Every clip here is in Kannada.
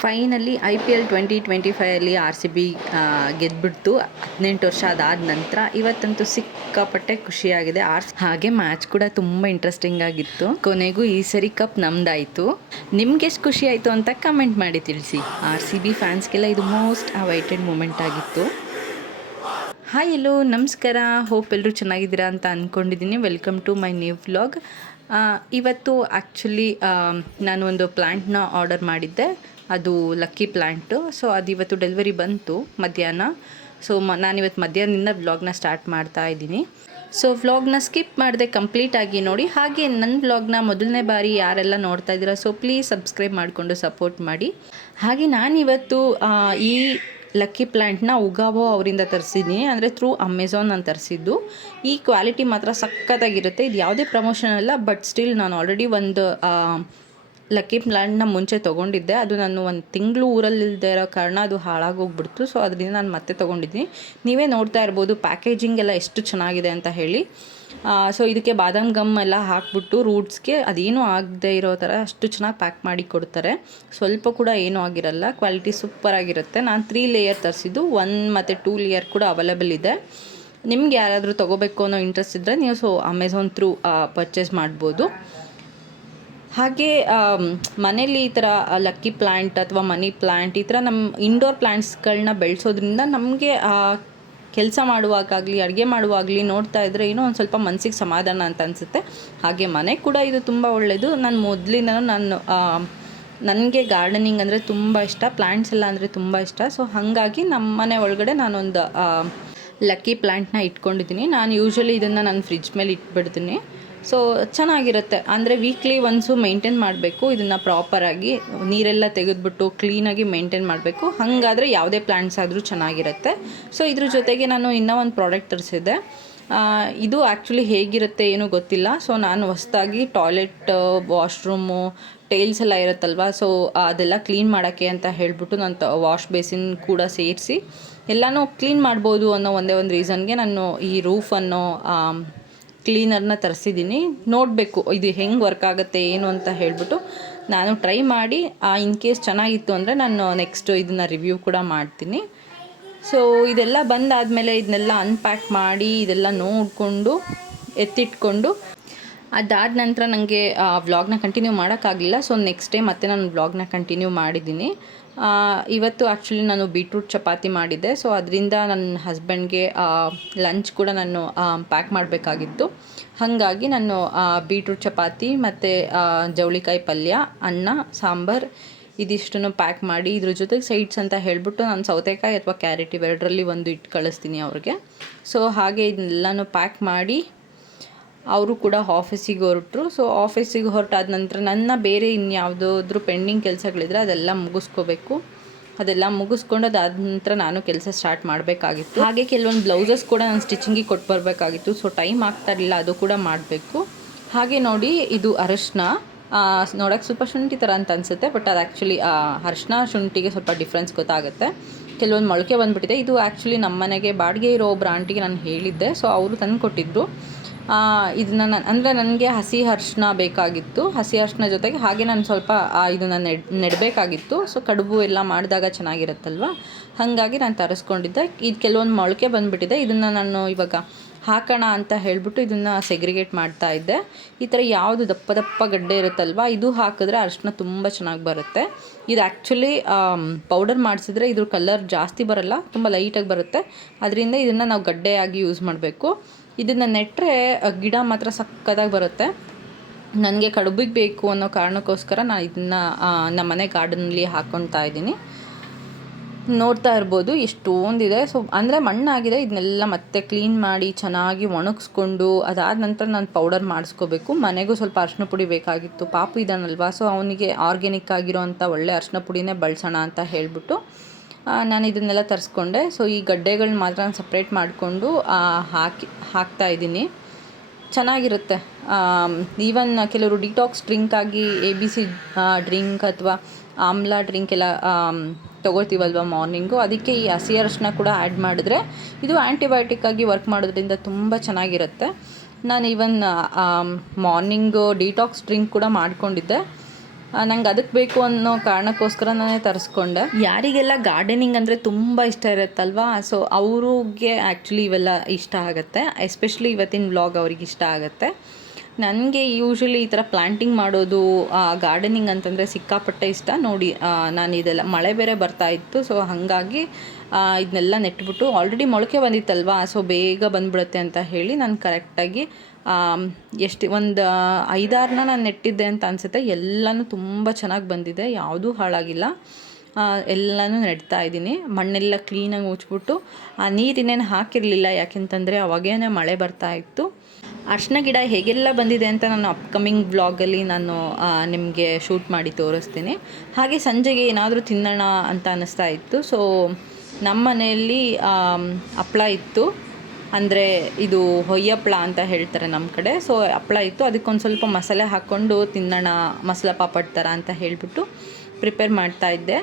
Finally IPL 2025 R C B ಗೆದ್ಬಿಡ್ತು. 18 ವರ್ಷ ಅದಾದ ನಂತರ ಇವತ್ತಂತೂ ಸಿಕ್ಕಾಪಟ್ಟೆ ಖುಷಿಯಾಗಿದೆ. ಹಾಗೆ ಮ್ಯಾಚ್ ಕೂಡ ತುಂಬ ಇಂಟ್ರೆಸ್ಟಿಂಗ್ ಆಗಿತ್ತು. ಕೊನೆಗೂ ಈ ಸರಿ ಕಪ್ ನಮ್ದಾಯಿತು. ನಿಮ್ಗೆ ಎಷ್ಟು ಖುಷಿ ಆಯಿತು ಅಂತ ಕಮೆಂಟ್ ಮಾಡಿ ತಿಳಿಸಿ. RCB ಫ್ಯಾನ್ಸ್ಗೆಲ್ಲ ಇದು ಮೋಸ್ಟ್ ಅವೈಟೆಡ್ ಮೂಮೆಂಟ್ ಆಗಿತ್ತು. ಹಾಯ್ ಎಲ್ಲೋ ನಮಸ್ಕಾರ, ಹೋಪ್ ಎಲ್ಲರೂ ಚೆನ್ನಾಗಿದ್ದೀರಾ ಅಂತ ಅಂದ್ಕೊಂಡಿದ್ದೀನಿ. Welcome to my new vlog. ಇವತ್ತು ಆ್ಯಕ್ಚುಲಿ ನಾನು ಒಂದು ಪ್ಲ್ಯಾಂಟ್ನ ಆರ್ಡರ್ ಮಾಡಿದ್ದೆ, ಅದು ಲಕ್ಕಿ ಪ್ಲ್ಯಾಂಟು. ಸೊ ಅದು ಇವತ್ತು ಡೆಲಿವರಿ ಬಂತು ಮಧ್ಯಾಹ್ನ. ಸೊ ನಾನಿವತ್ತು ಮಧ್ಯಾಹ್ನದಿಂದ ವ್ಲಾಗ್ನ ಸ್ಟಾರ್ಟ್ ಮಾಡ್ತಾ ಇದ್ದೀನಿ. ಸೊ ವ್ಲಾಗ್ನ ಸ್ಕಿಪ್ ಮಾಡದೆ ಕಂಪ್ಲೀಟಾಗಿ ನೋಡಿ. ಹಾಗೆ ನನ್ನ ವ್ಲಾಗ್ನ ಮೊದಲನೇ ಬಾರಿ ಯಾರೆಲ್ಲ ನೋಡ್ತಾ ಇದ್ದೀರಾ, ಸೊ ಪ್ಲೀಸ್ ಸಬ್ಸ್ಕ್ರೈಬ್ ಮಾಡಿಕೊಂಡು ಸಪೋರ್ಟ್ ಮಾಡಿ. ಹಾಗೆ ನಾನಿವತ್ತು ಈ ಲಕ್ಕಿ ಪ್ಲ್ಯಾಂಟ್ನ ಉಗಾವೋ ಅವರಿಂದ ತರಿಸಿದ್ದೀನಿ, ಅಂದರೆ ಥ್ರೂ ಅಮೆಝಾನ್ ನಾನು ತರಿಸಿದ್ದು. ಈ ಕ್ವಾಲಿಟಿ ಮಾತ್ರ ಸಖತ್ತಾಗಿರುತ್ತೆ. ಇದು ಯಾವುದೇ ಪ್ರಮೋಷನ್ ಅಲ್ಲ, ಬಟ್ ಸ್ಟಿಲ್ ನಾನು ಆಲ್ರೆಡಿ ಒಂದು ಲಕ್ಕಿ ಪ್ಲ್ಯಾಂಟ್ನ ಮುಂಚೆ ತೊಗೊಂಡಿದ್ದೆ. ಅದು ನಾನು ಒಂದು ತಿಂಗಳು ಊರಲ್ಲಿಲ್ಲದೆ ಇರೋ ಕಾರಣ ಅದು ಹಾಳಾಗೋಗ್ಬಿಡ್ತು. ಸೊ ಅದರಿಂದ ನಾನು ಮತ್ತೆ ತೊಗೊಂಡಿದ್ದೀನಿ. ನೀವೇ ನೋಡ್ತಾ ಇರ್ಬೋದು ಪ್ಯಾಕೇಜಿಂಗ್ ಎಲ್ಲ ಎಷ್ಟು ಚೆನ್ನಾಗಿದೆ ಅಂತ ಹೇಳಿ. ಸೊ ಇದಕ್ಕೆ ಬಾದಾಮ್ ಗಮ್ ಎಲ್ಲ ಹಾಕ್ಬಿಟ್ಟು ರೂಟ್ಸ್ಗೆ ಅದೇನೂ ಆಗದೆ ಇರೋ ಥರ ಅಷ್ಟು ಚೆನ್ನಾಗಿ ಪ್ಯಾಕ್ ಮಾಡಿ ಕೊಡ್ತಾರೆ. ಸ್ವಲ್ಪ ಕೂಡ ಏನೂ ಆಗಿರಲ್ಲ, ಕ್ವಾಲಿಟಿ ಸೂಪರಾಗಿರುತ್ತೆ. ನಾನು 3 ಲೇಯರ್ ತರಿಸಿದ್ದು, 1 ಮತ್ತು 2 ಲೇಯರ್ ಕೂಡ ಅವೈಲೇಬಲ್ ಇದೆ. ನಿಮ್ಗೆ ಯಾರಾದರೂ ತೊಗೋಬೇಕು ಅನ್ನೋ ಇಂಟ್ರೆಸ್ಟ್ ಇದ್ದರೆ ನೀವು ಅಮೆಝಾನ್ ಥ್ರೂ ಪರ್ಚೇಸ್ ಮಾಡ್ಬೋದು. ಹಾಗೆ ಮನೇಲಿ ಈ ಥರ ಲಕ್ಕಿ ಪ್ಲ್ಯಾಂಟ್ ಅಥವಾ ಮನಿ ಪ್ಲ್ಯಾಂಟ್ ಈ ಥರ ನಮ್ಮ ಇಂಡೋರ್ ಪ್ಲ್ಯಾಂಟ್ಸ್ಗಳನ್ನ ಬೆಳೆಸೋದ್ರಿಂದ ನಮಗೆ ಕೆಲಸ ಮಾಡುವಾಗಲಿ ಅಡುಗೆ ಮಾಡುವಾಗಲಿ ನೋಡ್ತಾ ಇದ್ದರೆ ಏನೋ ಒಂದು ಸ್ವಲ್ಪ ಮನಸ್ಸಿಗೆ ಸಮಾಧಾನ ಅಂತ ಅನಿಸುತ್ತೆ. ಹಾಗೆ ಮನೆ ಕೂಡ ಇದು ತುಂಬ ಒಳ್ಳೆಯದು. ನಾನು ಮೊದಲಿಂದನೂ ನನಗೆ ಗಾರ್ಡನಿಂಗ್ ಅಂದರೆ ತುಂಬ ಇಷ್ಟ, ಪ್ಲ್ಯಾಂಟ್ಸ್ ಎಲ್ಲ ಅಂದರೆ ತುಂಬ ಇಷ್ಟ. ಸೊ ಹಾಗಾಗಿ ನಮ್ಮ ಮನೆ ಒಳಗಡೆ ನಾನೊಂದು ಲಕ್ಕಿ ಪ್ಲ್ಯಾಂಟ್ನ ಇಟ್ಕೊಂಡಿದ್ದೀನಿ. ನಾನು ಯೂಶ್ವಲಿ ಇದನ್ನು ನಾನು ಫ್ರಿಡ್ಜ್ ಮೇಲೆ ಇಟ್ಬಿಡ್ತೀನಿ. ಸೊ ಚೆನ್ನಾಗಿರುತ್ತೆ. ಅಂದರೆ ವೀಕ್ಲಿ ಒನ್ಸು ಮೇಂಟೈನ್ ಮಾಡಬೇಕು ಇದನ್ನು ಪ್ರಾಪರಾಗಿ, ನೀರೆಲ್ಲ ತೆಗೆದುಬಿಟ್ಟು ಕ್ಲೀನಾಗಿ ಮೇಂಟೈನ್ ಮಾಡಬೇಕು. ಹಾಗಾದರೆ ಯಾವುದೇ ಪ್ಲ್ಯಾಂಟ್ಸ್ ಆದರೂ ಚೆನ್ನಾಗಿರುತ್ತೆ. ಸೊ ಇದ್ರ ಜೊತೆಗೆ ನಾನು ಇನ್ನೂ ಒಂದು ಪ್ರಾಡಕ್ಟ್ ತರಿಸಿದ್ದೆ. ಇದು ಆ್ಯಕ್ಚುಲಿ ಹೇಗಿರುತ್ತೆ ಏನೂ ಗೊತ್ತಿಲ್ಲ. ಸೊ ನಾನು ಹೊಸದಾಗಿ ಟಾಯ್ಲೆಟ್, ವಾಶ್ರೂಮು, ಟೈಲ್ಸ್ ಎಲ್ಲ ಇರುತ್ತಲ್ವ, ಸೊ ಅದೆಲ್ಲ ಕ್ಲೀನ್ ಮಾಡೋಕ್ಕೆ ಅಂತ ಹೇಳಿಬಿಟ್ಟು ನಾನು ವಾಶ್ ಬೇಸಿನ್ ಕೂಡ ಸೇರಿಸಿ ಎಲ್ಲನೂ ಕ್ಲೀನ್ ಮಾಡ್ಬೋದು ಅನ್ನೋ ಒಂದೇ ಒಂದು ರೀಸನ್ಗೆ ನಾನು ಈ ರೂಫ್ ಅನ್ನೋ ಕ್ಲೀನರ್ನ ತರಿಸಿದ್ದೀನಿ. ನೋಡಬೇಕು ಇದು ಹೆಂಗೆ ವರ್ಕ್ ಆಗುತ್ತೆ ಏನು ಅಂತ ಹೇಳಿಬಿಟ್ಟು ನಾನು ಟ್ರೈ ಮಾಡಿ ಇನ್ ಕೇಸ್ ಚೆನ್ನಾಗಿತ್ತು ಅಂದರೆ ನಾನು ನೆಕ್ಸ್ಟ್ ಇದನ್ನು ರಿವ್ಯೂ ಕೂಡ ಮಾಡ್ತೀನಿ. ಸೊ ಇದೆಲ್ಲ ಬಂದಾದಮೇಲೆ ಇದನ್ನೆಲ್ಲ ಅನ್ಪ್ಯಾಕ್ ಮಾಡಿ ಇದೆಲ್ಲ ನೋಡಿಕೊಂಡು ಎತ್ತಿಟ್ಕೊಂಡು ಅದಾದ ನಂತರ ನನಗೆ ವ್ಲಾಗ್ನ ಕಂಟಿನ್ಯೂ ಮಾಡೋಕ್ಕಾಗಲಿಲ್ಲ. ಸೊ ನೆಕ್ಸ್ಟ್ ಡೇ ಮತ್ತೆ ನಾನು ವ್ಲಾಗ್ನ ಕಂಟಿನ್ಯೂ ಮಾಡಿದ್ದೀನಿ. ಇವತ್ತು ಆ್ಯಕ್ಚುಲಿ ನಾನು ಬೀಟ್ರೂಟ್ ಚಪಾತಿ ಮಾಡಿದ್ದೆ. ಸೊ ಅದರಿಂದ ನನ್ನ ಹಸ್ಬೆಂಡ್ಗೆ ಲಂಚ್ ಕೂಡ ನಾನು ಪ್ಯಾಕ್ ಮಾಡಬೇಕಾಗಿತ್ತು. ಹಾಗಾಗಿ ನಾನು ಬೀಟ್ರೂಟ್ ಚಪಾತಿ ಮತ್ತು ಜವಳಿಕಾಯಿ ಪಲ್ಯ, ಅನ್ನ, ಸಾಂಬಾರು ಇದಿಷ್ಟನ್ನು ಪ್ಯಾಕ್ ಮಾಡಿ ಇದ್ರ ಜೊತೆಗೆ ಸೈಡ್ಸ್ ಅಂತ ಹೇಳಿಬಿಟ್ಟು ನಾನು ಸೌತೆಕಾಯಿ ಅಥವಾ ಕ್ಯಾರೆಟ್ ಇವೆರಡರಲ್ಲಿ ಒಂದು ಇಟ್ಟು ಕಳಿಸ್ತೀನಿ ಅವ್ರಿಗೆ. ಸೊ ಹಾಗೆ ಇದನ್ನೆಲ್ಲನೂ ಪ್ಯಾಕ್ ಮಾಡಿ ಅವರು ಕೂಡ ಆಫೀಸಿಗೆ ಹೊರಟರು. ಸೊ ಆಫೀಸಿಗೆ ಹೊರಟಾದ ನಂತರ ನನ್ನ ಬೇರೆ ಇನ್ಯಾವುದಾದ್ರೂ ಪೆಂಡಿಂಗ್ ಕೆಲಸಗಳಿದ್ರೆ ಅದೆಲ್ಲ ಮುಗಿಸ್ಕೋಬೇಕು. ಅದೆಲ್ಲ ಮುಗಿಸ್ಕೊಂಡು ಅದಾದ ನಂತರ ನಾನು ಕೆಲಸ ಸ್ಟಾರ್ಟ್ ಮಾಡಬೇಕಾಗಿತ್ತು. ಹಾಗೆ ಕೆಲವೊಂದು ಬ್ಲೌಸಸ್ ಕೂಡ ನಾನು ಸ್ಟಿಚಿಂಗಿಗೆ ಕೊಟ್ಟು ಬರಬೇಕಾಗಿತ್ತು. ಸೊ ಟೈಮ್ ಆಗ್ತಾ ಇರಲಿಲ್ಲ, ಅದು ಕೂಡ ಮಾಡಬೇಕು. ಹಾಗೆ ನೋಡಿ ಇದು ಅರಶಿನ, ನೋಡೋಕ್ಕೆ ಸ್ವಲ್ಪ ಶುಂಠಿ ಥರ ಅಂತ ಅನಿಸುತ್ತೆ, ಬಟ್ ಅದು ಆ್ಯಕ್ಚುಲಿ ಅರಶಿನ ಶುಂಠಿಗೆ ಸ್ವಲ್ಪ ಡಿಫ್ರೆನ್ಸ್ ಗೊತ್ತಾಗುತ್ತೆ. ಕೆಲವೊಂದು ಮೊಳಕೆ ಬಂದುಬಿಟ್ಟಿದೆ. ಇದು ಆ್ಯಕ್ಚುಲಿ ನಮ್ಮ ಮನೆಗೆ ಬಾಡಿಗೆ ಇರೋ ಒಬ್ಬರು ಆಂಟಿಗೆ ನಾನು ಹೇಳಿದ್ದೆ. ಸೊ ಅವರು ತಂದು ಕೊಟ್ಟಿದ್ದರು. ಇದನ್ನು ಅಂದರೆ ನನಗೆ ಹಸಿ ಅರಿಶಿನ ಬೇಕಾಗಿತ್ತು. ಹಸಿ ಅರಿಶಿನ ಜೊತೆಗೆ ಹಾಗೆ ನಾನು ಸ್ವಲ್ಪ ಇದನ್ನು ನೆಡಬೇಕಾಗಿತ್ತು. ಸೊ ಕಡುಬು ಎಲ್ಲ ಮಾಡಿದಾಗ ಚೆನ್ನಾಗಿರುತ್ತಲ್ವ, ಹಾಗಾಗಿ ನಾನು ತರಿಸ್ಕೊಂಡಿದ್ದೆ. ಇದು ಕೆಲವೊಂದು ಮೊಳಕೆ ಬಂದುಬಿಟ್ಟಿದೆ. ಇದನ್ನು ನಾನು ಇವಾಗ ಹಾಕೋಣ ಅಂತ ಹೇಳಿಬಿಟ್ಟು ಇದನ್ನು ಸೆಗ್ರಿಗೇಟ್ ಮಾಡ್ತಾ ಇದ್ದೆ. ಈ ಥರ ಯಾವುದು ದಪ್ಪ ದಪ್ಪ ಗಡ್ಡೆ ಇರುತ್ತಲ್ವ, ಇದು ಹಾಕಿದ್ರೆ ಅರಿಶಿನ ತುಂಬ ಚೆನ್ನಾಗಿ ಬರುತ್ತೆ. ಇದು ಆ್ಯಕ್ಚುಲಿ ಪೌಡರ್ ಮಾಡಿಸಿದ್ರೆ ಇದ್ರ ಕಲರ್ ಜಾಸ್ತಿ ಬರೋಲ್ಲ, ತುಂಬ ಲೈಟಾಗಿ ಬರುತ್ತೆ. ಅದರಿಂದ ಇದನ್ನು ನಾವು ಗಡ್ಡೆಯಾಗಿ ಯೂಸ್ ಮಾಡಬೇಕು. ಇದನ್ನು ನೆಟ್ಟರೆ ಗಿಡ ಮಾತ್ರ ಸಕ್ಕತ್ತಾಗಿ ಬರುತ್ತೆ. ನನಗೆ ಕಡುಬಿಗೆ ಬೇಕು ಅನ್ನೋ ಕಾರಣಕ್ಕೋಸ್ಕರ ನಾನು ಇದನ್ನು ನಮ್ಮ ಮನೆ ಗಾರ್ಡನಲ್ಲಿ ಹಾಕ್ಕೊಳ್ತಾ ಇದ್ದೀನಿ. ನೋಡ್ತಾ ಇರ್ಬೋದು ಎಷ್ಟೊಂದಿದೆ. ಸೊ ಅಂದರೆ ಮಣ್ಣಾಗಿದೆ. ಇದನ್ನೆಲ್ಲ ಮತ್ತೆ ಕ್ಲೀನ್ ಮಾಡಿ ಚೆನ್ನಾಗಿ ಒಣಗಿಸ್ಕೊಂಡು ಅದಾದ ನಂತರ ನಾನು ಪೌಡರ್ ಮಾಡಿಸ್ಕೋಬೇಕು. ಮನೆಗೂ ಸ್ವಲ್ಪ ಅರಿಶಿನ ಪುಡಿ ಬೇಕಾಗಿತ್ತು. ಪಾಪು ಇದ್ದಾನಲ್ವ, ಸೊ ಅವನಿಗೆ ಆರ್ಗ್ಯಾನಿಕ್ ಆಗಿರೋವಂಥ ಒಳ್ಳೆ ಅರಿಶಿನ ಪುಡಿನೇ ಬಳಸೋಣ ಅಂತ ಹೇಳಿಬಿಟ್ಟು ನಾನು ಇದನ್ನೆಲ್ಲ ತರಿಸ್ಕೊಂಡೆ. ಸೊ ಈ ಗಡ್ಡೆಗಳನ್ನ ಮಾತ್ರ ನಾನು ಸಪ್ರೇಟ್ ಮಾಡಿಕೊಂಡು ಹಾಕ್ತಾಯಿದ್ದೀನಿ. ಚೆನ್ನಾಗಿರುತ್ತೆ. ಈವನ್ ಕೆಲವರು ಡಿಟಾಕ್ಸ್ ಡ್ರಿಂಕ್ ಆಗಿ ABC ಡ್ರಿಂಕ್ ಅಥವಾ ಆಮ್ಲ ಡ್ರಿಂಕ್ ಎಲ್ಲ ತೊಗೊಳ್ತೀವಲ್ವ ಮಾರ್ನಿಂಗು, ಅದಕ್ಕೆ ಈ ಹಸಿ ಅರಿಶಿನ ಕೂಡ ಆ್ಯಡ್ ಮಾಡಿದ್ರೆ ಇದು ಆ್ಯಂಟಿಬಯೋಟಿಕ್ ಆಗಿ ವರ್ಕ್ ಮಾಡೋದ್ರಿಂದ ತುಂಬ ಚೆನ್ನಾಗಿರುತ್ತೆ. ನಾನು ಈವನ್ ಮಾರ್ನಿಂಗು ಡಿಟಾಕ್ಸ್ ಡ್ರಿಂಕ್ ಕೂಡ ಮಾಡ್ಕೊಂಡಿದ್ದೆ. ನಂಗೆ ಅದಕ್ಕೆ ಬೇಕು ಅನ್ನೋ ಕಾರಣಕ್ಕೋಸ್ಕರ ನಾನೇ ತರಿಸ್ಕೊಂಡೆ. ಯಾರಿಗೆಲ್ಲ ಗಾರ್ಡನಿಂಗ್ ಅಂದರೆ ತುಂಬ ಇಷ್ಟ ಇರುತ್ತಲ್ವಾ, ಸೊ ಅವ್ರಿಗೆ ಆ್ಯಕ್ಚುಲಿ ಇವೆಲ್ಲ ಇಷ್ಟ ಆಗುತ್ತೆ. ಎಸ್ಪೆಷಲಿ ಇವತ್ತಿನ ವ್ಲಾಗ್ ಅವ್ರಿಗೆ ಇಷ್ಟ ಆಗುತ್ತೆ. ನನಗೆ ಯೂಶ್ವಲಿ ಈ ಥರ ಪ್ಲ್ಯಾಂಟಿಂಗ್ ಮಾಡೋದು, ಗಾರ್ಡನಿಂಗ್ ಅಂತಂದರೆ ಸಿಕ್ಕಾಪಟ್ಟೆ ಇಷ್ಟ. ನೋಡಿ ನಾನು ಇದೆಲ್ಲ ಮಳೆ ಬೇರೆ ಬರ್ತಾ ಇತ್ತು, ಸೊ ಹಾಗಾಗಿ ಇದನ್ನೆಲ್ಲ ನೆಟ್ಬಿಟ್ಟು ಆಲ್ರೆಡಿ ಮೊಳಕೆ ಬಂದಿತ್ತಲ್ವಾ, ಸೊ ಬೇಗ ಬಂದುಬಿಡುತ್ತೆ ಅಂತ ಹೇಳಿ ನಾನು ಕರೆಕ್ಟಾಗಿ ಎಷ್ಟು ಒಂದು 5-6ನ ನಾನು ನೆಟ್ಟಿದ್ದೆ ಅಂತ ಅನಿಸುತ್ತೆ. ಎಲ್ಲನೂ ತುಂಬ ಚೆನ್ನಾಗಿ ಬಂದಿದೆ, ಯಾವುದೂ ಹಾಳಾಗಿಲ್ಲ. ಎಲ್ಲನೂ ನೆಡ್ತಾ ಇದ್ದೀನಿ. ಮಣ್ಣೆಲ್ಲ ಕ್ಲೀನಾಗಿ ಮುಚ್ಚಿಬಿಟ್ಟು ನೀರಿನೇನು ಹಾಕಿರಲಿಲ್ಲ, ಯಾಕೆಂತಂದರೆ ಅವಾಗೇನೆ ಮಳೆ ಬರ್ತಾ ಇತ್ತು. ಅರ್ಶಿನ ಗಿಡ ಹೇಗೆಲ್ಲ ಬಂದಿದೆ ಅಂತ ನಾನು ಅಪ್ಕಮಿಂಗ್ ವ್ಲಾಗಲ್ಲಿ ನಾನು ನಿಮಗೆ ಶೂಟ್ ಮಾಡಿ ತೋರಿಸ್ತೀನಿ. ಹಾಗೆ ಸಂಜೆಗೆ ಏನಾದರೂ ತಿನ್ನೋಣ ಅಂತ ಅನ್ನಿಸ್ತಾ ಇತ್ತು. ಸೊ ನಮ್ಮ ಮನೆಯಲ್ಲಿ ಹಪ್ಳ ಇತ್ತು, ಅಂದರೆ ಇದು ಹೊಯ್ಯಪ್ಪಳ ಅಂತ ಹೇಳ್ತಾರೆ ನಮ್ಮ ಕಡೆ. ಸೊ ಹಪ್ಳ ಇತ್ತು, ಅದಕ್ಕೊಂದು ಸ್ವಲ್ಪ ಮಸಾಲೆ ಹಾಕ್ಕೊಂಡು ತಿನ್ನೋಣ, ಮಸಾಲೆ ಪಾಪಡ್ ಥರ ಅಂತ ಹೇಳಿಬಿಟ್ಟು ಪ್ರಿಪೇರ್ ಮಾಡ್ತಾಯಿದ್ದೆ.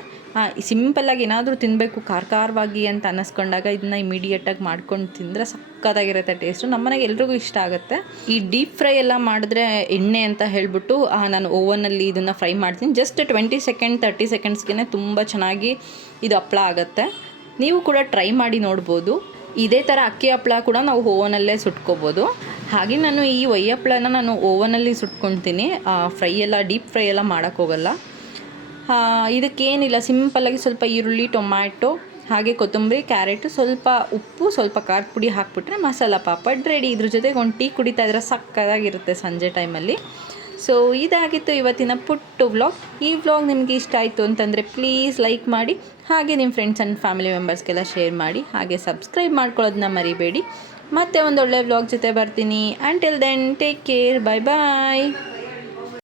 ಸಿಂಪಲ್ಲಾಗಿ ಏನಾದರೂ ತಿನ್ನಬೇಕು ಖಾರವಾಗಿ ಅಂತ ಅನ್ನಿಸ್ಕೊಂಡಾಗ ಇದನ್ನ ಇಮಿಡಿಯೇಟಾಗಿ ಮಾಡ್ಕೊಂಡು ತಿಂದರೆ ಸಕ್ಕತ್ತಾಗಿರುತ್ತೆ ಟೇಸ್ಟು. ನಮ್ಮ ಮನೆಗೆ ಎಲ್ರಿಗೂ ಇಷ್ಟ ಆಗುತ್ತೆ. ಈ ಡೀಪ್ ಫ್ರೈ ಎಲ್ಲ ಮಾಡಿದ್ರೆ ಎಣ್ಣೆ ಅಂತ ಹೇಳಿಬಿಟ್ಟು ನಾನು ಓವನಲ್ಲಿ ಇದನ್ನು ಫ್ರೈ ಮಾಡ್ತೀನಿ. ಜಸ್ಟ್ 20 ಸೆಕೆಂಡ್ 30 ಸೆಕೆಂಡ್ಸ್ಗೆ ತುಂಬ ಚೆನ್ನಾಗಿ ಇದು ಹಪ್ಳ ಆಗುತ್ತೆ. ನೀವು ಕೂಡ ಟ್ರೈ ಮಾಡಿ ನೋಡ್ಬೋದು. ಇದೇ ಥರ ಅಕ್ಕಿ ಹಪ್ಪಳ ಕೂಡ ನಾವು ಓವನಲ್ಲೇ ಸುಟ್ಕೋಬೋದು. ಹಾಗೆ ನಾನು ಈ ಒಯ್ಯಪ್ಪಳನ ನಾನು ಓವನಲ್ಲಿ ಸುಟ್ಕೊಳ್ತೀನಿ. ಫ್ರೈ ಎಲ್ಲ ಡೀಪ್ ಫ್ರೈ ಎಲ್ಲ ಮಾಡೋಕ್ಕೋಗಲ್ಲ. ಇದಕ್ಕೇನಿಲ್ಲ, ಸಿಂಪಲ್ಲಾಗಿ ಸ್ವಲ್ಪ ಈರುಳ್ಳಿ, ಟೊಮ್ಯಾಟೊ, ಹಾಗೆ ಕೊತ್ತಂಬರಿ, ಕ್ಯಾರೆಟು, ಸ್ವಲ್ಪ ಉಪ್ಪು, ಸ್ವಲ್ಪ ಖಾರದ ಪುಡಿ ಹಾಕ್ಬಿಟ್ರೆ ಮಸಾಲ ಪಾಪಡ್ ರೆಡಿ. ಇದ್ರ ಜೊತೆಗೆ ಒಂದು ಟೀ ಕುಡಿತಾ ಇದ್ರೆ ಸಕ್ಕತ್ತಾಗಿರುತ್ತೆ ಸಂಜೆ ಟೈಮಲ್ಲಿ. ಸೊ ಇದಾಗಿತ್ತು ಇವತ್ತಿನ ಪುಟ್ಟು ವ್ಲಾಗ್. ಈ ವ್ಲಾಗ್ ನಿಮಗೆ ಇಷ್ಟ ಆಯಿತು ಅಂತಂದರೆ ಪ್ಲೀಸ್ ಲೈಕ್ ಮಾಡಿ, ಹಾಗೆ ನಿಮ್ಮ ಫ್ರೆಂಡ್ಸ್ ಆ್ಯಂಡ್ ಫ್ಯಾಮಿಲಿ ಮೆಂಬರ್ಸ್ಗೆಲ್ಲ ಶೇರ್ ಮಾಡಿ, ಹಾಗೆ ಸಬ್ಸ್ಕ್ರೈಬ್ ಮಾಡ್ಕೊಳ್ಳೋದನ್ನ ಮರಿಬೇಡಿ. ಮತ್ತೆ ಒಂದೊಳ್ಳೆ ವ್ಲಾಗ್ ಜೊತೆ ಬರ್ತೀನಿ. ಅಂಟಿಲ್ ದೆನ್ ಟೇಕ್ ಕೇರ್, ಬಾಯ್ ಬಾಯ್.